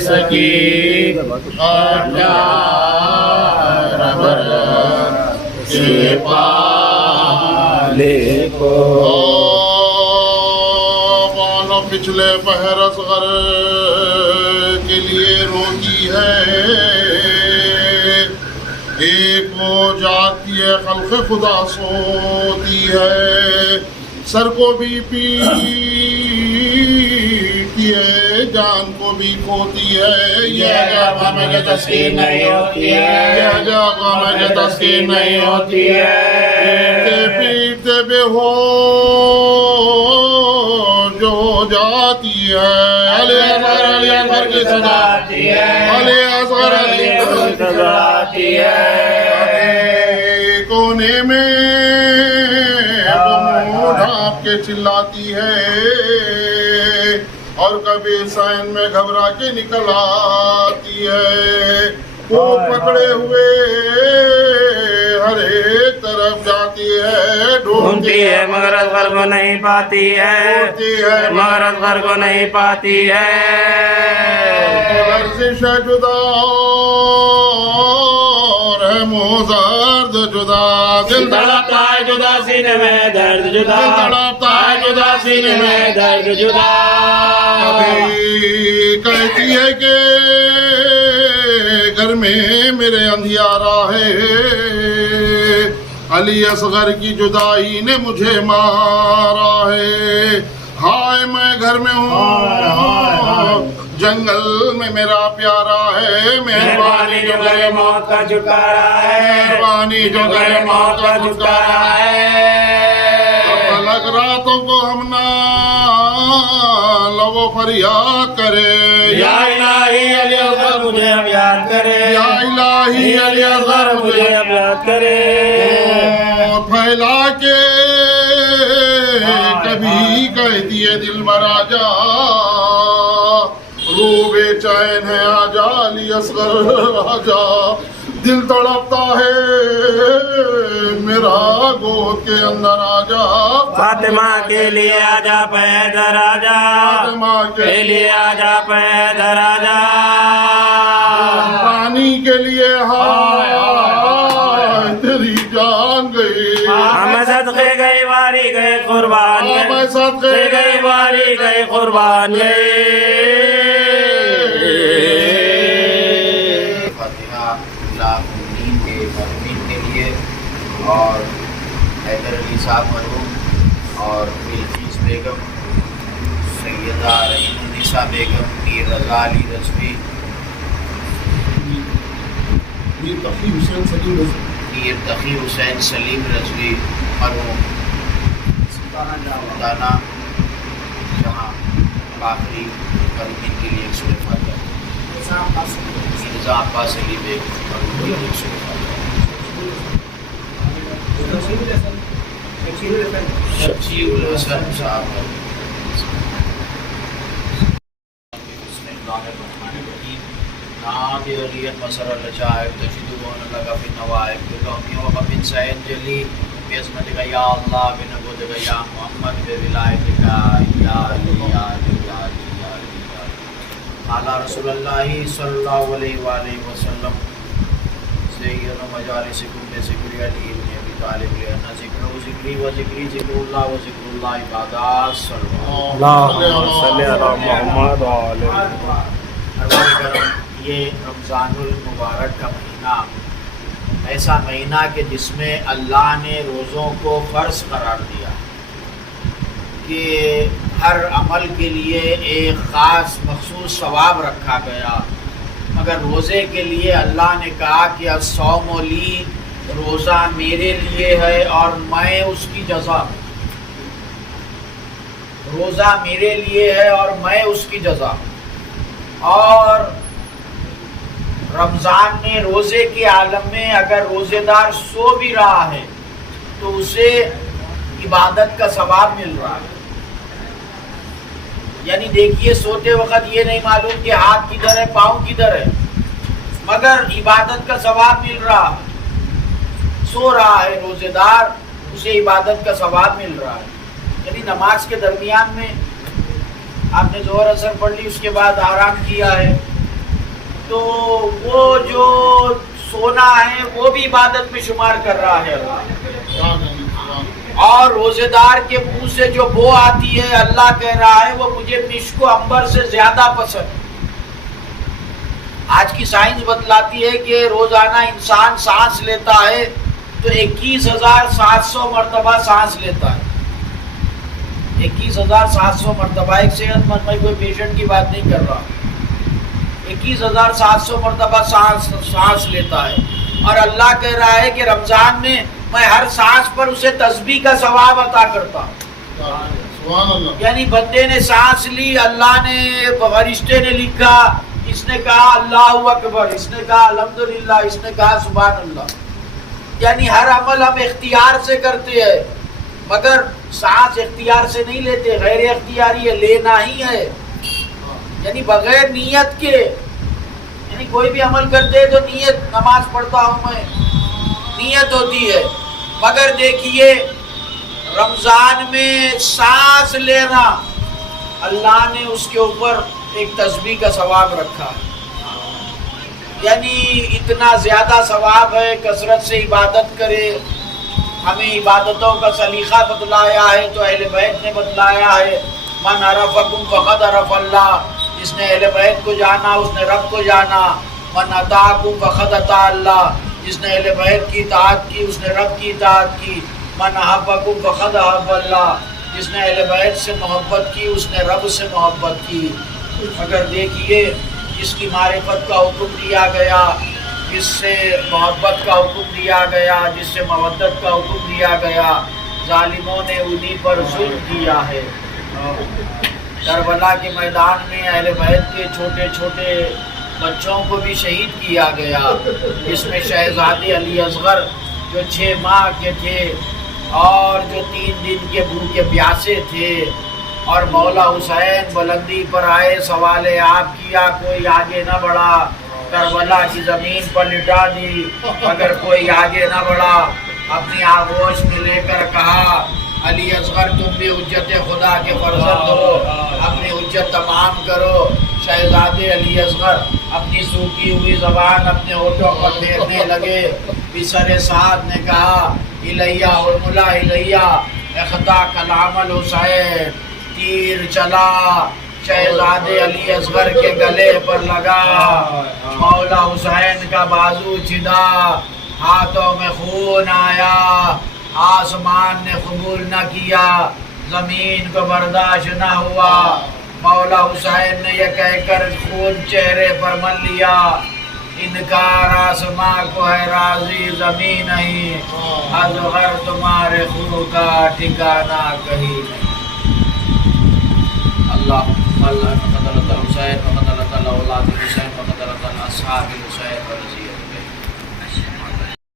سکی پچھلے پہر اصغر کے لیے روتی ہے، ایک وہ جاگتی ہے خلق خدا سوتی ہے، سر کو بھی پیٹتی ہے جان کو بھی کھوتی ہے، یہ جگہ میں تسکین نہیں ہوتی ہے، یہ جگہ میں تسکین نہیں ہوتی ہے، پیٹتے بے ہوش جو جاتی ہے، علی اصغر کی سجاتی ہے، علی اصغر کی سجاتی ہے، کونے میں منہ ڈھانپ کے چلاتی ہے، اور کبھی سائن میں گھبرا کے نکل آتی ہے، وہ پکڑے ہوئے ہر ایک طرف جاتی ہے، ڈھونڈتی ہے مگر اصغر کو نہیں پاتی ہے، مگر اصغر کو نہیں پاتی ہے، لرزش ہے جدا اور ہے موزارد جدا، دل تڑپتا ہے جدا سینے میں درد جدا، تڑپتا ہے جدا سینے میں درد جدا، کبھی کہتی ہے کہ گھر میں میرے اندھیارا ہے، علی اصغر کی جدائی نے مجھے مارا ہے، ہائے میں گھر میں ہوں جنگل میں میرا پیارا ہے، مہربانی جو گھر موت کا چھٹکارا ہے، مہربانی جو گھر موت کا چھٹکارا ہے، الگ راتوں کو ہم نہ لو فریاد کرے، یا الہی علی اصغر مجھے اب یاد کرے، یا الہی علی اصغر مجھے اب یاد کرے، پھیلا کے کبھی کہتی ہے دل برا جا، رو بے چین ہے آجا علی اصغر آجا، دل تڑپتا ہے میرا گود کے اندر آجا، فاطمہ کے لیے آجا پیدر آجا، فاطمہ کے لیے آجا پیدر آجا، پانی کے لیے ہائے تیری جان گئی، ہم صدقے گئے واری گئے قربان گئے، صدقے گئے واری گئے قربان گئے، کے لیے اور حیدر علی صاحب مرحوم اور بلقیس بیگم، سیدہ رحیم النساء بیگم، میر رضا علی رضوی، میر تقی حسین سلیم رضوی مرحوم، سلطانہ جہاں آخری مرحومین کے لیے 100 فاتحہ، مرزا عباس علی بیگم مرحوم کے لیے 100 فاتحہ، شفیع الحسن صاحب، بسم اللہ الرحمن الرحیم، نادی علیت مسر الجائب تجدون لگا فی نوائب بتومی وقفن سعید جلی بیعظمت کا یا اللہ بنبود کا یا محمد بولایت کا یا علی یا علی یا علی یا علی اعلیٰ رسول اللہ صلی اللہ علیہ وآلہ وسلم زیّن مجالسکم بذکر علی ابن ابی طالب لأن ذکر و ذکری و ذکری ذکر اللہ و ذکر اللہ عبادات صلی اللہ علیہ وسلم۔ یہ رمضان المبارک کا مہینہ ایسا مہینہ کہ جس میں اللہ نے روزوں کو فرض قرار دیا کہ ہر عمل کے لیے ایک خاص مخصوص ثواب رکھا گیا، مگر روزے کے لیے اللہ نے کہا کہ الصوم لی، روزہ میرے لیے ہے اور میں اس کی جزا، روزہ میرے لیے ہے اور میں اس کی جزا۔ اور رمضان میں روزے کے عالم میں اگر روزے دار سو بھی رہا ہے تو اسے عبادت کا ثواب مل رہا ہے، یعنی دیکھیے سوتے وقت یہ نہیں معلوم کہ ہاتھ کدھر ہے پاؤں کدھر ہے، مگر عبادت کا ثواب مل رہا ہے، سو رہا ہے روزے دار اسے عبادت کا ثواب مل رہا ہے، یعنی نماز کے درمیان میں آپ نے ظہر اثر پڑھ لی، اس کے بعد آرام کیا ہے، تو وہ جو سونا ہے وہ بھی عبادت میں شمار کر رہا ہے اور روزے دار کے منہ سے جو بو آتی ہے اللہ کہہ رہا ہے وہ مجھے مشک و عنبر سے زیادہ پسند. آج کی سائنس بتلاتی ہے کہ روزانہ انسان سانس لیتا ہے تو 21,700 مرتبہ سانس لیتا ہے. 21,700 مرتبہ. ایک صحت مند، میں کوئی پیشنٹ کی بات نہیں کر رہا. 21,700 مرتبہ سانس لیتا ہے اور اللہ کہہ رہا ہے کہ رمضان میں میں ہر سانس پر اسے تسبیح کا ثواب عطا کرتا ہوں. سبحان اللہ. یعنی بندے نے سانس لی، اللہ نے، فرشتے نے لکھا، اس نے کہا اللہ اکبر، اس نے کہا الحمدللہ، اس نے کہا سبحان اللہ. یعنی ہر عمل ہم اختیار سے کرتے ہیں مگر سانس اختیار سے نہیں لیتے، غیر اختیاری ہے، لینا ہی ہے. یعنی بغیر نیت کے، یعنی کوئی بھی عمل کرتے تو نیت، نماز پڑھتا ہوں میں، نیت ہوتی ہے. مگر دیکھیے رمضان میں سانس لینا اللہ نے اس کے اوپر ایک تسبیح کا ثواب رکھا. یعنی اتنا زیادہ ثواب ہے، کثرت سے عبادت کرے. ہمیں عبادتوں کا سلیقہ بتلایا ہے تو اہل بیت نے بتلایا ہے. من عرفکم فقد عرف اللہ. جس نے اہل بیت کو جانا اس نے رب کو جانا. من اطاعکم فقد اطاع اللہ. جس نے اہل بیت کی اطاعت کی اس نے رب کی اطاعت کی. من احبکم فقد احب اللہ. جس نے اہل بیت سے محبت کی اس نے رب سے محبت کی. مگر دیکھیے جس کی معرفت کا حکم دیا گیا، جس سے محبت کا حکم دیا گیا، جس سے مودت کا حکم دیا گیا، ظالموں نے انہی پر ظلم کیا ہے. کربلا کے میدان میں اہل بیت کے چھوٹے چھوٹے بچوں کو بھی شہید کیا گیا، جس میں شہزادے علی اصغر جو 6 ماہ کے تھے اور جو 3 دن کے بھوکے پیاسے تھے، اور مولا حسین بلندی پر آئے، سوال آپ کیا، کوئی آگے نہ بڑھا، کربلا کی زمین پر لٹا دی مگر کوئی آگے نہ بڑھا. اپنی آغوش میں لے کر کہا علی اصغر تم بھی حجت خدا کے فرزند ہو، اپنی حجت تمام کرو. شہزادے علی اصغر اپنی سوکھی ہوئی زبان اپنے ہونٹوں پر پھیرنے لگے. بسر سعد نے کہا الیہ ارملا الیہ اخطا کلام الحسین. تیر چلا شہزادے علی اصغر کے گلے پر لگا، مولا حسین کا بازو چھدا، ہاتھوں میں خون آیا. آسمان نے قبول نہ کیا، زمین کو برداشت نہ ہوا. مولا حسین نے یہ کہہ کر خون چہرے پر مل لیا، انکار آسمان کو ہے راضی زمین نہیں، اصغر تمہارے خون کا ٹھکانہ کہیں نہیں. اللہ فقد اللہ حسین فقد اللہ اولاد حسین فقد اللہ اصحاب حسین.